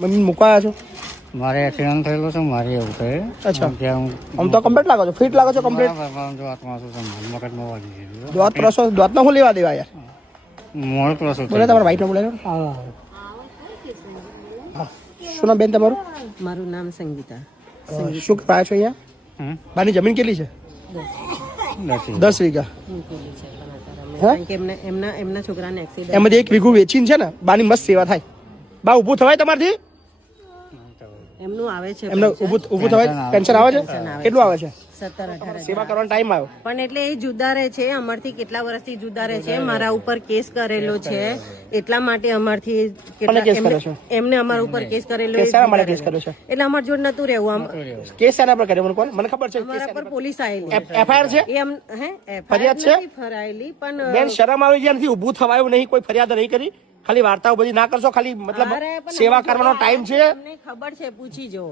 Mummy મૂકવા છો? મારે એક્સિડન્ટ થયેલું છે, મારે એવું છે. અચ્છા, ત્યાં આમ તો કમ્પ્લીટ લાગો છો, ફિટ લાગો છો કમ્પ્લીટ. જો આત્મા શું છે, મગજમાં વાગી ગયું. દોત પ્રસો દોત નો હું લેવા દેવા યાર. મોડ પ્રસુત બોલે તમારા વાઈફ ને બોલે. હા, શું નામ બેન તમારું? મારું નામ સંગીતા. શું પાયા છો અહીંયા? બાની જમીન કેટલી છે? 10 વીઘા. કારણ કે એમના છોકરાને એક્સિડન્ટ એમાંથી 1 વીઘું વેચીને છે ને બાની મસ્ત સેવા થાય. બા ઊભું થવાય તમારથી? એમનું આવે છે, એમને ઊભું થવાય? પેન્શન આવે છે? કેટલું આવે છે? 17-18 સેવા કરવાનો ટાઈમ આવ્યો પણ એટલે એ જુદા રહે છે, અમારથી કેટલા વર્ષથી જુદા રહે છે. મારા ઉપર કેસ કરેલો છે, એટલા માટે અમારથી એમને અમારા ઉપર કેસ કરેલો કેસ શા માટે કેસ કર્યો છે? એટલે અમાર જોડ નતું રહેવું. કેસ શાના પર કર્યો મને કોણ? મને ખબર છે. અમારા પર પોલીસ આવેલી, એફઆઈઆર છે, ફરિયાદ છે. ફરાયેલી પણ બેન શરમ આવી જાય, નથી ઊભું થવાયું નહીં, કોઈ ફરિયાદ નહીં કરી. ખાલી વાર્તાઓ બધી ના કરશો, ખાલી મતલબ સેવા કરવાનો ટાઈમ છે. અમને ખબર છે, પૂછી જો.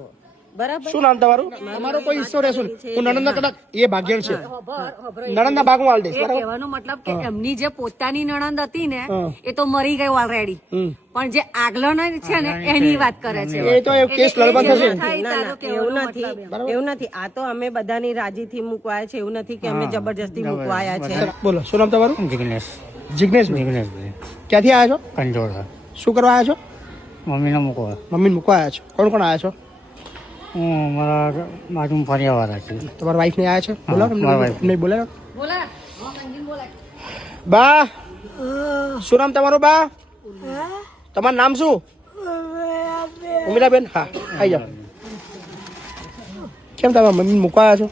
બરાબર. શું નામ તમારું? તમારો કોઈ હિસ્સો રહેશે? હું નણંદના કદાચ એ ભાગ્યણ છે, નણંદના ભાગ હું આલ દઈશ. કહેવાનો મતલબ કે એમની જે પોતાની નણંદ હતી ને એ તો મરી ગઈ ઓલરેડી, પણ જે આગલો છે ને એની વાત કરે છે. એ તો કેસ લડવા થશે. એવું નથી. આ તો અમે બધાની રાજીથી મૂકવાયા છે, એવું નથી કે અમે જબરજસ્તી મૂકવાયા છે. બોલો, શું નામ તમારું? જિગ્નેશ. જિગ્નેશભાઈ. ક્યાંથી આવ્યા છો? કંજોડા. શું કરવા આવ્યા છો? મમ્મીને મૂકવા. મમ્મીને મૂકવા આવ્યા છો? કોણ કોણ આવ્યા છો? હું મારા બાજુ ફર્યાવાળા છે. તમારા વાઈફ ને આવ્યા છે? બોલાવો નહીં બોલે. બા, શું નામ તમારું બા? તમારું નામ શું? ઉમિરાબેન. હા, આવી જાઓ. કેમ તમે મમ્મી મૂકવા આવ્યા છો?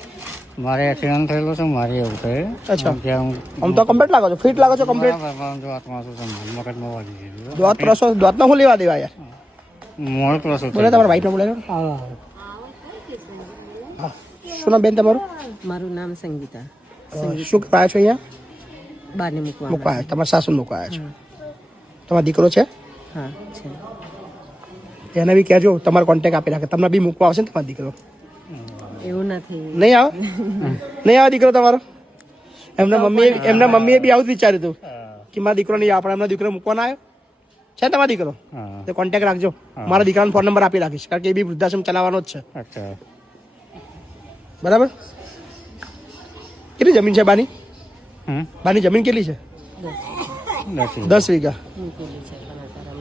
મારે એક્સિડન્ટ થયેલું છે, મારે એવું છે. અચ્છા, ત્યાં આમ તો કમ્પ્લીટ લાગો છો, ફિટ લાગો છો કમ્પ્લીટ. જો આત્મા શું છે, મગજમાં વાગી ગયું. દોત પ્રસો દોત નો હું લેવા દેવા યાર. મોડ પ્રસુત બોલે તમારા વાઈફ ને બોલે. હા, શું નામ બેન તમારું? મારું નામ સંગીતા. શું પાયા છો અહીંયા? બાને મૂકવા. મૂકવા આવ્યા? તમારા સાસુ મૂકવા આવ્યા છો? તમારો દીકરો છે? હા છે. એને બી કહેજો, તમારો કોન્ટેક્ટ આપી રાખે, તમને બી મૂકવા આવશે ને તમારો દીકરો. એવું નથી. નહીં આવે? નહીં આવે દીકરો તમારો? એમના મમ્મીએ બી આવું જ વિચાર્યું હતું કે મારા દીકરો નહીં, આપણે એમના દીકરો મૂકવાનો આવ્યો છે. તમારો દીકરો તો કોન્ટેક્ટ રાખજો, મારા દીકરાનો ફોન નંબર આપી રાખીશ, કારણ કે એ બી વૃદ્ધાશ્રમ ચલાવવાનો જ છે. બરાબર. કેટલી જમીન છે બાની? બાની જમીન કેટલી છે? 10 વીઘા.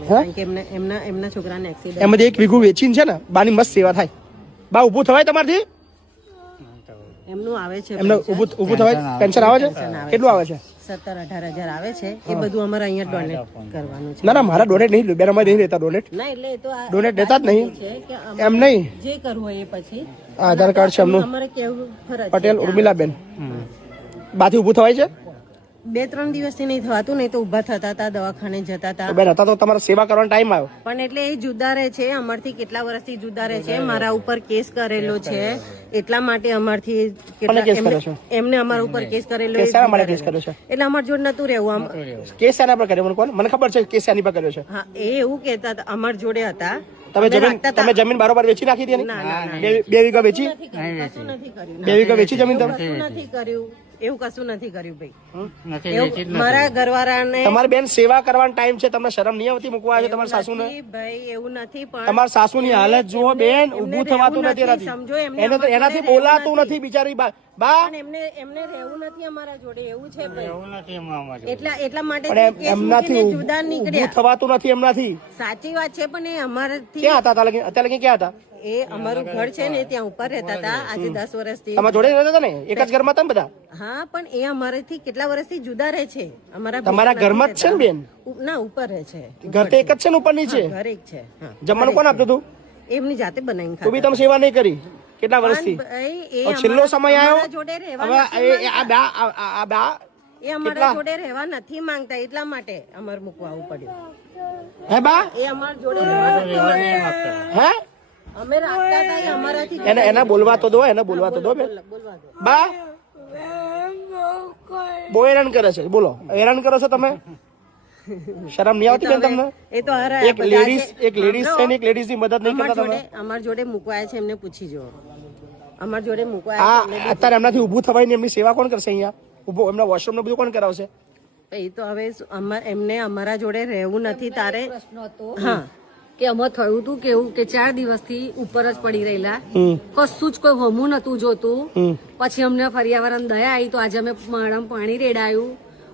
કારણ કે એમના છોકરાને એક્સિડન્ટ એમાંથી 1 વીઘું વેચીને છે ને બાની મસ્ત સેવા થાય. બા ઊભું થવાય તમારથી? એમનું આવે છે, એમને ઊભું થવાય? પેન્શન આવે છે? કેટલું આવે છે? 17-18 હજાર આવે છે. એ બધું અમારે અહીંયા ડોનેટ કરવાનું છે. ના મારા ડોનેટ નહીં, બેન અમારે નહીં રહેતા ડોનેટ. ના એટલે એ તો ડોનેટ દેતા જ નહીં. એમ નહીં, જે કરવું હોય એ પછી આધાર કાર્ડ છે એમનું. અમારે કેવું ફરજ. પટેલ ઉર્મિલાબેન. બાથી ઊભું થવાય છે? 2-3 દિવસથી નહીં થવાતું, નહીં તો ઉભા થતા હતા, દવાખાને જતા હતા. બેન હતા તો તમારે સેવા કરવાનો ટાઈમ આવ્યો. પણ એટલે એ જુદા રહે છે, અમારથી કેટલા વર્ષથી જુદા રહે છે. મારા ઉપર કેસ કરેલો છે, એટલા માટે અમારથી એમને અમારા ઉપર કેસ કરેલો. શા માટે કેસ કર્યો છે? એટલે અમાર જોડ નતું રહેવું. કેસ શાના પર કર્યો મને કોણ? મને ખબર છે કેસ શાની પર કર્યો છે. હા, એ એવું કહેતા હતા અમાર જોડે હતા. તમે જમીન બારોબાર વેચી નાખી હતી? 2 વીઘા વેચી? 2 વીઘા વેચી જમીન તમે? નથી કર્યું, એવું કશું નથી કર્યું ભાઈ. મારા ઘરવાળાને તમારી બેન સેવા કરવાનો ટાઈમ છે, તમને શરમ નહીં આવતી મૂકવા આવે તમારા સાસુને? ભાઈ એવું નથી, પણ તમારા સાસુની હાલત જુઓ બેન, ઊભું થવાતું નથી. સમજો, એનાથી બોલાતું નથી બિચારી બા. એમને રહેવું નથી અમારા જોડે, એવું છે ભાઈ. એટલા માટે એમનાથી જુદા ઊભું નીકળ્યા. થવાતું નથી એમનાથી. સાચી વાત છે, પણ એ અમારાથી ક્યાં હતા અત્યારે લગી? ક્યાં હતા? એ અમારું ઘર છે ને ત્યાં ઉપર રહેતા હતા. આજે 10 વર્ષથી તમારા જોડે રહેતા હતા ને? એક જ ઘરમાં હતા બધા? હા, પણ એ અમારાથી કેટલા વર્ષથી જુદા રહે છે. તમારા ઘરમાં જ છે ને બેન? ના, ઉપર રહે છે. ઘર તો એક જ છે ને, ઉપર નીચે? ઘર એક છે. જમવાનું કોણ આપતું હતું? એમની જાતે બનાવીને તો બી તમે સેવા નહીં કરી કેટલા વર્ષથી? છેલ્લો સમય આવ્યો એ અમારા જોડે રહેવા નથી માંગતા, એટલા માટે અમારે મૂકવા આવવું પડ્યું. હે બા? એ અમારા જોડે હે અમે રાખતા હતા, એ અમારાથી એના બોલવા તો દો, એને બોલવા તો દો બેન. બા બહુ હેરાન કરે છે. બોલો, હેરાન કરો છો તમે? શરમ નહીં આવતી બેન તમને? એ તો એક લેડીઝ છે ને, એક લેડીઝ ની મદદ નહીં કરતા તમે? અમાર જોડે મૂકવાયા છે, એમને પૂછી જો. અમાર જોડે મૂકવાયા છે. અત્યારે એમનાથી ઊભું થવાય ને એમની સેવા કોણ કરશે અહીંયા? ઉભો એમના વોશરૂમ ને બધું કોણ કરાવશે? એ તો હવે એમને અમારા જોડે રહેવું નથી તારે. હા, કે આમાં થયું હતું કેવું કે 4 દિવસથી ઉપર જ પડી રહેલા હમ કશું જ કોઈ હમું નતું જોતું હમ પછી અમને ફરિયાવરણ દયા આવી તો આજે અમે માળામાં પાણી રેડાયું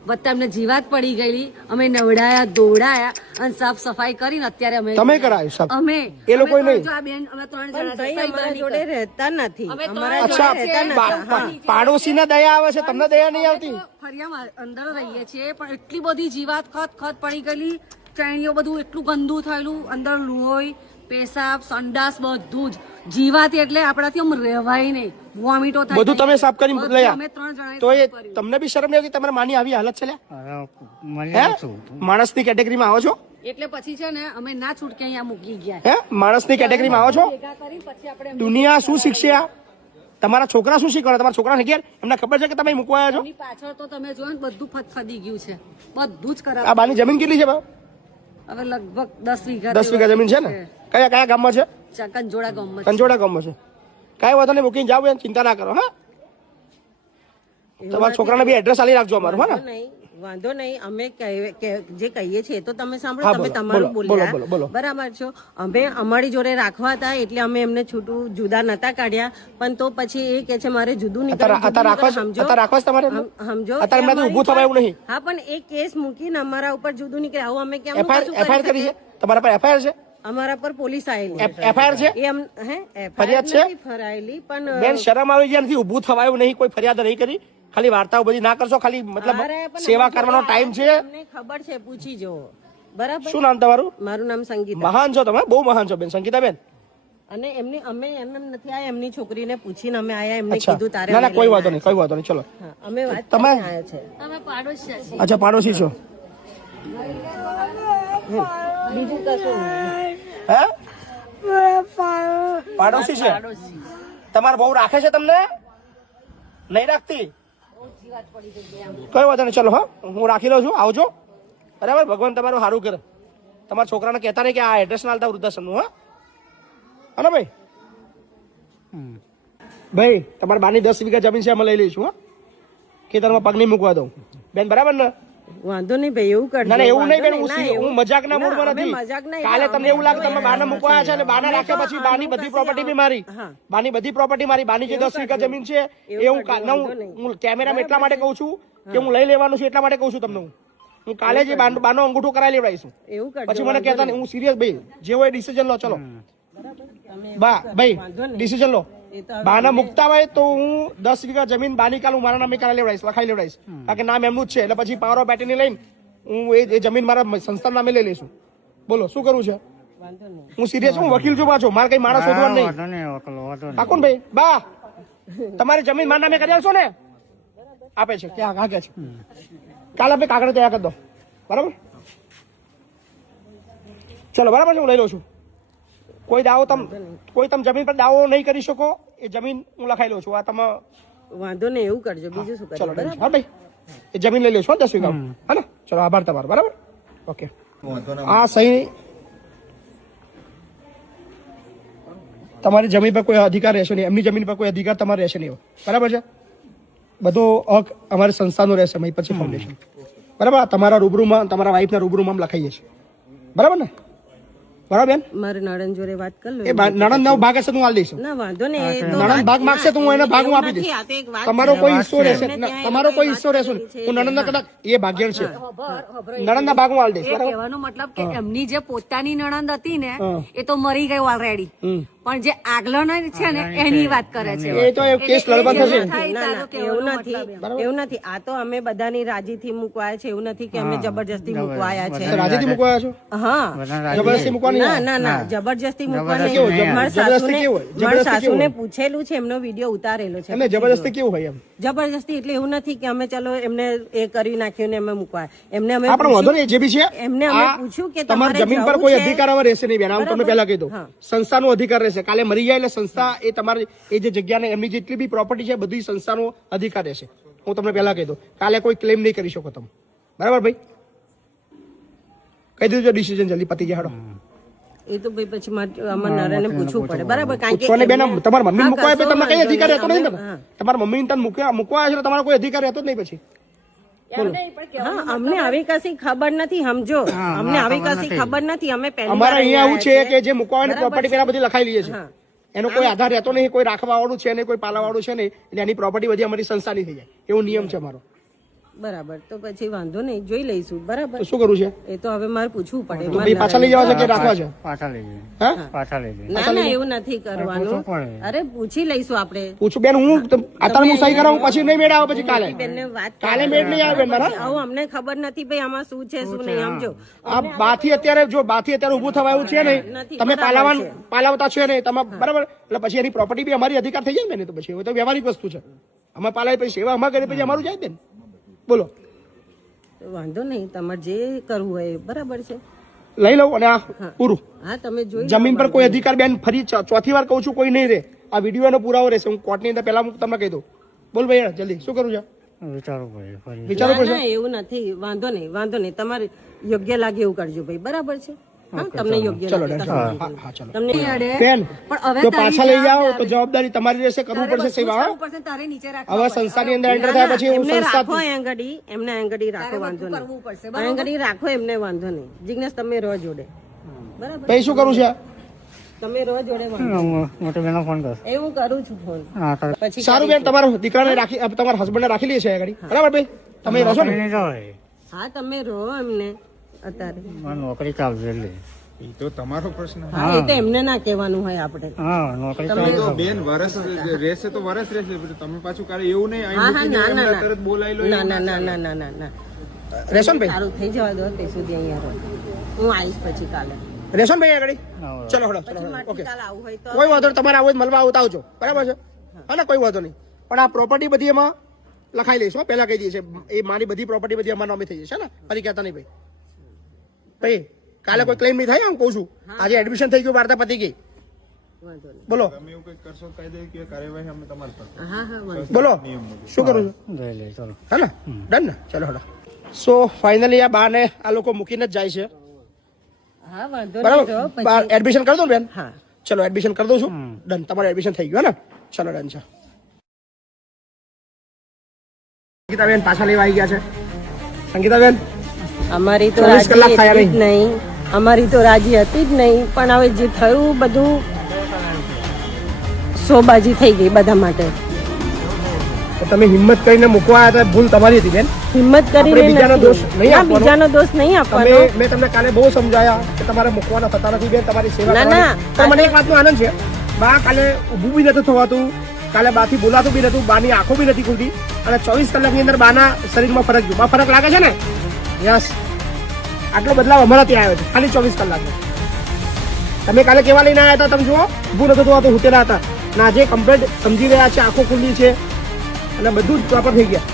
વત્તા અમને જીવાત પડી ગયેલી અમે નવડાયા દોડાયા અને સાફ સફાઈ કરીને અત્યારે અમે તમે કરાયું સાહેબ અમે એ લોકોએ નહીં? જો આ બેન અમે 3 જણા ભાઈ સફાઈ અમારા બહારની જોડે રહેતા નથી અમે ત્રણ અમારા અચ્છા જોડે રહેતા નથી પાડોશીને દયા આવે છે તમને દયા નહીં આવતી? ફરિયામાં અંદર રહીએ છીએ પણ એટલી બધી જીવાત ખત પડી ગયેલી ચાણીઓ બધું એટલું ગંદુ થયેલું અંદર લોહી પેશાબ સંડાસ બધું જ જીવાત એટલે આપણાથી આમ રહેવાય નહીં વોમિટો થાય બધું તમે સાફ કરી બધું લઈ અમે 3 જણાએ તો એ સાફ કર્યું. તમને બી શરમ નહીં આવતી? તમારા માની આવી હાલત છે લ્યા? અરે મળી હે છું માણસની કેટેગરીમાં આવો છો? એટલે પછી છે ને અમે ના છૂટકે અહીંયા મૂકી ગયા હે માણસની કેટેગરીમાં આવો છો? ભેગા કરી પછી આપણે દુનિયા શું શીખશે આ? તમારા છોકરા શું શીખવાડે? તમારા છોકરાને ઘેર એમને ખબર છે કે તમે મૂકવા આવ્યા છો? એમની પાછળ તો તમે જોયો ને બધું ફતફદી ગયું છે બધું જ ખરાબ આ બાની જમીન કેટલી છે ભાઈ? હવે લગભગ 10 વીઘા 10 વીઘા જમીન છે ને? કયા કયા ગામમાં છે? કંજોડા ગામમાં કંજોડા ગામમાં છે. કાંઈ વાંધો નહીં, મૂકીને જાવ, ચિંતા ના કરો. હા, તમારા છોકરાને બી એડ્રેસ આલી રાખજો અમારું. હા ને? વાંધો નહીં અમે જે કહીએ છીએ તો તમે હા, સાંભળો તમે બોલો, તમારું બોલો, બોલો, બોલો. બોલ્યા બરાબર છો અમે અમારી જોડે રાખવા હતા એટલે અમે એમને છૂટું જુદા નતા કાઢ્યા પણ તો પછી એ કે છે મારે જુદું અત્યારે રાખવા છે? અત્યારે રાખવા છે તમારે? સમજો અત્યારે એમનાથી ઊભું થવાય એવું નહીં. હા પણ એ કેસ મૂકીને અમારા ઉપર જુદું નીકળે આવું અમે કેમ એફઆઈઆર કરી છે? તમારા પર એફઆઈઆર છે? અમારા પર પોલીસ આવેલી એફઆઈઆર છે? ફરિયાદ છે? ફરાયેલી પણ બેન શરમ આવી જાય નથી? ઊભું થવાયું નહીં, કોઈ ફરિયાદ નહીં કરી? ખાલી વાર્તાઓ બધી ના કરશો, ખાલી મતલબ સેવા કરવાનો ટાઈમ છે. અમને ખબર છે પૂછી જો બરાબર. શું નામ તમારું? મારું નામ સંગીતા. મહાન છો તમે, બહુ મહાન છો બેન. સંગીતા બેન, અને એમની અમે એમ નથી આયા એમની છોકરીને પૂછીને અમે આયા એમને અચ્છા, કીધું તારે ના ના કોઈ વાંધો નહીં, કોઈ વાંધો નહીં, ચલો. હા, અમે વાત તમે? કરીને આયા છે અમે પાડોશિયા છીએ અચ્છા, પાડોશી છો? બીજું કશું નહીં. હે, પાડોશી છે? તમારા બહુ રાખે છે તમને? નહીં રાખતી? કઈ વાંધો નહીં, ચલો. હા, હું રાખી લઉં છું, આવજો. બરાબર, ભગવાન તમારું સારું કરે. તમારા છોકરાને કહેતા નહીં કે આ એડ્રેસ ના આલતા વૃદ્ધાશ્રમનું. હા, હા ને ભાઈ? ભાઈ, તમારા બાની 10 વીઘા જમીન છે, અમે લઈ લઈશું. હા, ખેતરમાં પગ નહીં મૂકવા દઉં. બેન બરાબર ને? વાંધો નહીં ભાઈ એવું કરજો. ના ના એવું નહીં બેન, વાંધો નહીં, હું મજાક ના મૂડમાં અમે નથી. મજાક નહીં, કાલે અમે તમને એવું લાગે તમે બાને મૂકવા છે અને બાને રાખ્યા તો પછી બાની બધી પ્રોપર્ટી બી મારી. હા. બાની બધી પ્રોપર્ટી મારી. બાની જે 10 વીઘા જમીન છે એ હું હું કેમેરામાં એટલા માટે કહું છું કે હું લઈ લેવાનું છું, એટલા માટે કહું છું તમને. હું કાલે જે બાનો અંગૂઠો કરાવી લેવડાવીશું. એવું કરજો. પછી મને કહેતા નહીં, હું સિરિયસ ભાઈ, જે હોય ડિસિઝન લો. ચલો બા ભાઈ, ડિસિઝન લો. બાના મુકતા હોય તો હું 10 વીઘા જમીન બાની કાલ હું મારા નામે કાલે લેવડાવીશ, લખાઈ લેવડાવીશ. કારણ કે નામ એમનું જ છે. એટલે પછી પાવર ઓફ એટર્ની લઈને હું એ જમીન મારા સંસ્થા નામે લઈ લઈશું. બોલો શું કરવું છે? વાંધો નહીં. હું સિરિયસ, હું વકીલ છું પાછો, મારે કઈ માણસ શોધવાનું નહીં. વાંધો નહીં વકલો વાંધો નહીં. પાકોન ભાઈ, બા તમારી જમીન મારા નામે કરી આલશો ને? આપે છે ક્યાં? કાકે છે? કાલે આપણે કાગળ તૈયાર કરી દો. બરાબર, ચલો. બરાબર છે, હું લઈ લઉં છું. કોઈ તમે જમીન પર દાવો નહીં કરી શકો, એ જમીન હું લખાઈ લઉં છું. આ તમે વાંધો નહીં એવું કરજો બીજું શું ચલો કરજો. હા ભાઈ, એ જમીન લઈ લેશો 10 વીઘા. હા ને? ચલો, આભાર તમારો. બરાબર, ઓકે. આ સહી તમારી જમીન પર કોઈ અધિકાર રહેશે નહીં, એમની જમીન પર કોઈ અધિકાર તમારે રહેશે નહીં. બરાબર છે? બધો હક અમારી સંસ્થાનો રહેશે, મહી પછી ફાઉન્ડેશન. બરાબર, તમારા રૂબરૂમાં, તમારા વાઈફના રૂબરૂમાં લખાઈએ છીએ. બરાબર ને? બરાબર બેન? મારે નણંદ જોડે વાત કરી લો. એ નણંદ નો ભાગ હશે તો હું આલી દઈશ. ના વાંધો નહીં, એ તો નણંદ ભાગ માંગશે તો હું એને ભાગ હું આપી નથી, દઈશ. આ તો એક વાત તમારો કોઈ હિસ્સો રહેશે એમને ત્યાં તમારો એ કોઈ વાત હિસ્સો રહેશે કરેલી છે. હું નણંદ કદાચ એ ભાગ્યણ છે, ખબર નણંદ ના ભાગ હું આલી દઈશ. એ બરાબર? કહેવાનો મતલબ કે એમની જે પોતાની નણંદ હતી ને હા. એ તો મરી ગઈ ઓલરેડી હમ. પણ જે આગલો છે ને એની વાત કરે છે એ તો એ કેસ લડવા થશે. થાય ના, તારો ના, કહેવાનો એવું મતલબ એમ. નથી એવું નથી. આ તો અમે બધાની રાજીથી મૂકવાયા છે, એવું નથી કે અમે જબરજસ્તી મૂકવાયા છે. રાજીથી મૂકવા આવ્યા છો? હા બધા જબરદસ્તી મૂકવાની? ના ના ના જબરજસ્તી મૂકવાની કેવું? મારા જબરદસ્તી કેવું હોય? મારા જબરદસ્તી સાસુને કેવું પૂછેલું છે, એમનો વિડીયો ઉતારેલો છે. એમને જબરદસ્તી કેવું હોય એમ? જબરજસ્તી એટલે એવું નથી કે અમે ચલો એમને એ કરી નાખ્યું ને અમે મૂકવા. એમને અમે આપણે વાંધો નહીં, જે બી છે એમને અમે આ પૂછ્યું કે તમારી તમારે જમીન પર જવું કોઈ છે? અધિકાર હવે રહેશે નહીં બેન. આમ તમને પહેલા કહી દઉં, હા. સંસ્થાનો અધિકાર રહેશે. કાલે મરી જાય એટલે સંસ્થા એ તમારી એ જે જગ્યાને એમની જેટલી બી પ્રોપર્ટી છે બધી સંસ્થાનો અધિકાર રહેશે. હું તમને પહેલા કહી દઉં, કાલે કોઈ ક્લેમ નહીં કરી શકો તમે. બરાબર ભાઈ? કહી દીધું ડિસિઝન જલ્દી પતી જાય. હાડો એ તો ભાઈ પછી અમારા નરેને પૂછવું પડે. બરાબર? કારણ કે પૂછવાને બેન એમને- તમારા મમ્મી હા, મૂકવા કશો તમને કઈ વાંધો અધિકાર નહીં. રહેતો નહીં ને? હા. તમારા મમ્મી તને મૂકવા આવ્યા છે તો તમારો કોઈ અધિકાર રહેતો જ નહીં પછી. હા, અમને આવી કશી ખબર નથી, સમજો. અમને આવી કશી ખબર નથી. અમે પહેલી અમારે વાર અહીંયા આવું છે આવ્યા કે જે મૂકવાની પ્રોપર્ટી પેલા બધી લખાઈ લઈએ છે, હા. એનો કોઈ આધાર રહેતો નહીં, કોઈ રાખવા વાળું છે નહીં, કોઈ પાલા વાળું છે નહીં, એટલે એની પ્રોપર્ટી બધી અમારી સંસ્થાની થઈ જાય, એવો નિયમ છે અમારો. બરાબર, તો પછી વાંધો નહીં, જોઈ લઈશું. બરાબર, તો શું કરવું છે? એ તો હવે મારે પૂછવું પડે. તો ભાઈ પાછા લઈ જવા છે કે રાખવા છે? પાછા લઈ જઈએ, હા, પાછા લઈ જઈએ. ના ના, એવું નથી કરવાનું. અરે પૂછી લઈશું આપણે. પૂછું બેન, હું અત્યારે હું સહી કરાવું પછી નહીં મેળ આવે, પછી કાલે બેનને વાત કાલે મેળ નહીં આવે બેન મારા. આવું અમને ખબર નથી ભાઈ, આમાં શું છે શું નહીં, સમજો. આ બાથી અત્યારે જો બાથી અત્યારે ઊભું થવા એવું છે નહીં, નથી, તમે બરાબર છે. પાલાવતા છે નહીં તમે, બરાબર, એટલે પછી એની પ્રોપર્ટી બી અમારી અધિકાર થઈ જાય ને, તો પછી એ તો વ્યવહારિક વસ્તુ છે. અમે પાલાવી પછી સેવા અમારે કરી પછી અમારું જાય બેન. બોલો, વાંધો નહીં, તમારે જે કરવું હોય એ બરાબર છે. લઈ લઉં અને આ પૂરું. હા, તમે જોઈ લો. જમીન પર કોઈ અધિકાર બેન, ફરી ચોથી વાર કહું છું, કોઈ નહીં રે. આ વિડીયો નો પુરાવો રહેશે, હું કોર્ટની અંદર પહેલા હું તમને કહી દઉં. બોલ ભાઈ જલ્દી, શું કરવું છે? વિચારવું પડે ફરી. વિચારવું ના, પડશે. ના, એવું નથી. વાંધો નહીં, વાંધો નહીં, તમારે યોગ્ય લાગે એવું કરજો ભાઈ, બરાબર છે. હા, તમને યોગ્ય ચલો લાગે ડન. તો હા હા ચલો તમને બેન, પણ હવે જો પાછા લઈ જાઓ તો જવાબદારી તમારી રહેશે, કરવું પડશે સેવા. તારે નીચે રાખવું હવે સંસ્થાની અંદર એન્ટર થયા પછી હું એમને સંસ્થા રાખો આંગળી, એમને આંગળી રાખો, વાંધો કરવું નહીં. પડશે. આંગળી રાખો એમને, વાંધો નહીં. જિજ્ઞેસ તમે રહો જોડે, બરાબર, ભાઈ શું કરવું છે? તમે રહો જોડે, વાંધો મોટો બેનો ફોન કર. એ હું કરું છું ફોન હા તો પછી. સારું બેન, તમારા દીકરાને રાખી, તમારા હસબન્ડને રાખી લઈએ છે આગળ, બરાબર ભાઈ? તમે રહેશો ને? નહીં જવાય. હા, તમે રહો એમને અત્યારે. મારે નોકરી ચાલશે એટલે. એ તો તમારો પ્રશ્ન. હા, એ તો એમને ના કહેવાનું હોય આપણે. હા નોકરી એ ચાલશે. તો બેન વરસ રહેશે તો વરસ રહેશે, પછી તમે પાછું કાલે એવું નહીં હા, હા, આઈ ના, મૂકીને ના, એમને ના. તરત બોલાવી લો. ના ના ના ના ના ના ના, રહેશો ને ભાઈ? સારું થઈ જવા દો તે સુધી અહીંયા રહો. હું આવીશ પછી કાલે. રહેશો ને ભાઈ આગળ? હા. ચલો હળો, પછી ચલો મારથી ઓકે. કાલે આવું હોય તો કોઈ વાંધો નહીં, તમારે આવું મળવા આવતા આવજો, બરાબર છે? હા ને, કોઈ વાંધો નહીં. પણ આ પ્રોપર્ટી બધી એમાં લખાઈ લઈશું, પહેલા કહી દઈએ છે. એ મારી બધી પ્રોપર્ટી બધી અમારા નામે થઈ જશે ને, ફરી કહેતા નહીં ભાઈ. ભાઈ કાલે કોઈ ક્લેમ નહીં થાય, હું કહું છું. આજે એડમિશન થઈ ગયું, વાર્તા પતી ગઈ. વાંધો નહીં. બોલો તમે એવું કંઈક કરશો કાયદાકીય કાર્યવાહી અમે તમારી પર કરશું. હા હા વાંધો બોલો, શું કરું છું? લઈ લે ચલો. હે ને, ડન ને? ચલો હળો. સો ફાઇનલી આ બાને આ લોકો મૂકીને જ જાય છે, હા વાંધો નહીં, તો બરાબર? પછી એડમિશન કરી દો ને બેન? હા ચલો એડમિશન કરી દઉં છું. ડન, તમારું એડમિશન થઈ ગયું હે ને? ચલો ડન છે. સંગીતાબેન પાછા લેવા આવી ગયા છે. સંગીતાબેન અમારી તો 24 કલાક રાજી થયા હતી જ નહીં, અમારી તો રાજી હતી જ નહીં, પણ હવે જે થયું બધું શોબાજી થઈ ગઈ બધા માટે. તો તમે હિંમત કરીને મૂકવા આવ્યા હતા, ભૂલ તમારી હતી બેન. હિંમત આપણે કરીને બીજાનો નથી. દોષ નહીં ના, આપવાનો. બીજાનો દોષ નહીં આપવાનો. મેં તમને કાલે બહુ સમજાયા કે તમારે મૂકવાના થતા નથી બેન, તમારી સેવા ના, કરવાની. ના. પણ મને એક વાતનો આનંદ છે, બા કાલે ઊભું બી નતું થવાતું, કાલે બાથી બોલાતું બી નતું, બાની આંખો બી નથી ખુલતી, અને 24 કલાકની અંદર બાના શરીરમાં ફરક જોવા ફરક લાગે છે ને? યસ, આટલો બદલાવ અમારા ત્યાં આવ્યો છે ખાલી 24 કલાકમાં. તમે કાલે કેવા લઈને આવ્યા હતા તમે જુઓ, ઊભું નતું થવાતું, હુતેલા હતા, અને આજે કમ્પ્લીટ સમજી રહ્યા છે, આંખો ખુલ્લી છે અને બધું જ પ્રોપર થઈ ગયા.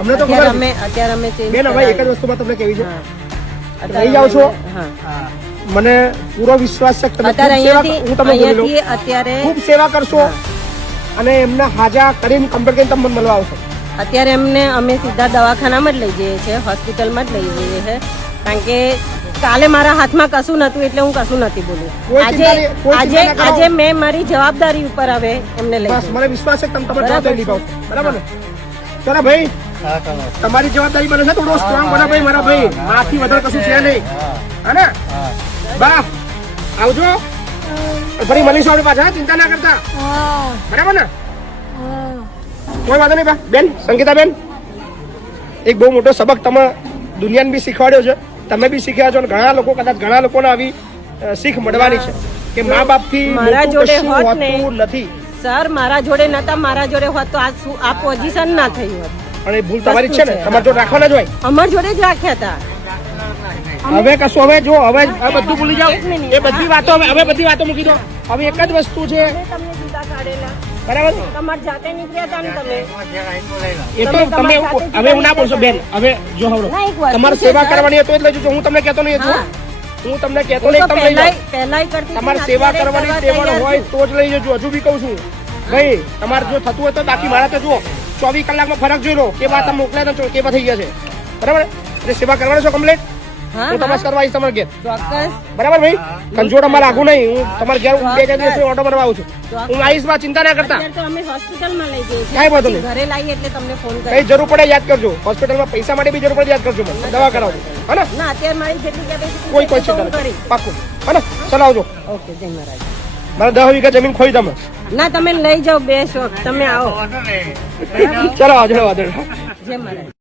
અમને તો ખબર હતી. અત્યારે અમે change બેન હવે એક જ કરાવી. વસ્તુમાં તમને કેવી છે, હા. રહી જાઓ છો? હા. મને પૂરો વિશ્વાસ છે કે તમે અત્યારે ખૂબ સેવા- હું તમને બોલી લઉં. અહીંયાથી અત્યારે ખૂબ સેવા કરશો અને એમને હાજા કરીને કમ્પ્લીટ કરીને તમે મને મળવા આવશો. અત્યારે એમને અમે સીધા દવાખાનામાં જ લઈ જઈએ છીએ, હોસ્પિટલમાં જ લઈ જઈએ છીએ, કારણ કે કાલે મારા હાથમાં કશું નતું એટલે હું કશું નથી બોલ્યું. કોઈ આજે ચિંતા નહીં, કોઈ આજે ચિંતા ના કરો. આજે મેં મારી જવાબદારી ઉપર હવે એમને લઈ બસ જઈ. મને વિશ્વાસ છે કે તમે તમારી બરાબર જવાબદારી નિભાવશો, બરાબર ને? ચલો ભાઈ, હા ચલો. તમારી જવાબદારી બને છે, થોડો સ્ટ્રોંગ બને ભાઈ મારા ભાઈ, માથી વધારે કશું છે નહીં, હે ને? બા આવજો, ફરી મળીશું આપણે પાછા, ચિંતા ના કરતા, બરાબર ને? કોઈ વાંધો નહીં બા. બેન સંગીતાબેન, એક બહુ મોટો સબક તમે દુનિયાને બી શીખવાડ્યો છે, તમે બી શીખ્યા છો, અને ઘણા લોકો કદાચ ઘણા લોકોને આવી શીખ મળવાની છે કે મા બાપથી મારા મોટું જોડે કશું હોત ને. હોતું નથી. સર મારા જોડે નતા, મારા જોડે હોત તો આ પોઝિશન ના થઈ હોત. પણ એ ભૂલ તમારી જ છે ને, તમારે જો રાખવાના જ હોય. અમાર જોડે જ રાખ્યા હતા. હવે કશું, હવે જો હવે આ બધું ભૂલી જાઓ, એક મિનિટ. એ બધી વાતો હવે બધી વાતો મૂકી દો. હવે એક જ વસ્તુ છે, તમને જુદા કાઢેલા, બરાબર? તમારે જાતે નીકળ્યા હતા ને તમે. એ તો તમે તમે તમારી સાથે હવે એવું ના બોલશો બેન. હવે જો હવે ના, એક વસ્તુ તમારે છે, સેવા સર. કરવાની હતો એટલે જો હું તમને કહેતો નહીં હતો, હા. હું તમને કહેતો હું નહીં, તો તમે લઈ જાઓ. પહેલાય કરતી હતી, તમારે ને સેવા અત્યારે કરવાની કરવા ટેવડ તૈયાર હોય છું. તો જ લઈ જજો. હજુ બી કહું છું ભાઈ, તમારે જો થતું હોય તો બાકી મારા તો જુઓ 24 કલાકમાં ફરક જોઈ લો, કે વાત મોકલ્યા તો કેવા થઈ ગયા છે, બરાબર? એટલે સેવા કરવાની છો કમ્પ્લીટ. હા, હું તપાસ કરવા આવીશ તમારા ઘેર ચોક્કસ બરાબર ભાઈ કંજોડ અમારે આગું નહીં હું તમારા ઘેર 2-4 દિવસ ઓટો મારવા આવું છું હું આવીશ માં ચિંતા ના કરતા અત્યારે તો અમે હોસ્પિટલમાં લઈ જઈએ કાંઈ વાંધો છીએ નહીં. ઘરે લાવીએ એટલે તમને ફોન કઈ કરીએ જરૂર પડે યાદ કરજો હોસ્પિટલમાં પૈસા માટે બી જરૂર પડે યાદ કરજો મને દવા કરાવજો હે ને ના અત્યારે મારી જેટલી capacity કોઈ છે કોઈ તો હું ચિંતા કરીશ. નહીં પાક્કું હે ને ચાલો આવજો ઓકે જય મહારાજ મારે 10 વીઘા જમીન ખોઈ તમે ના તમે લઈ જાઓ બે શોખ તમે આવો ચાલો આવજો વાંધો નહીં. જય મહારાજ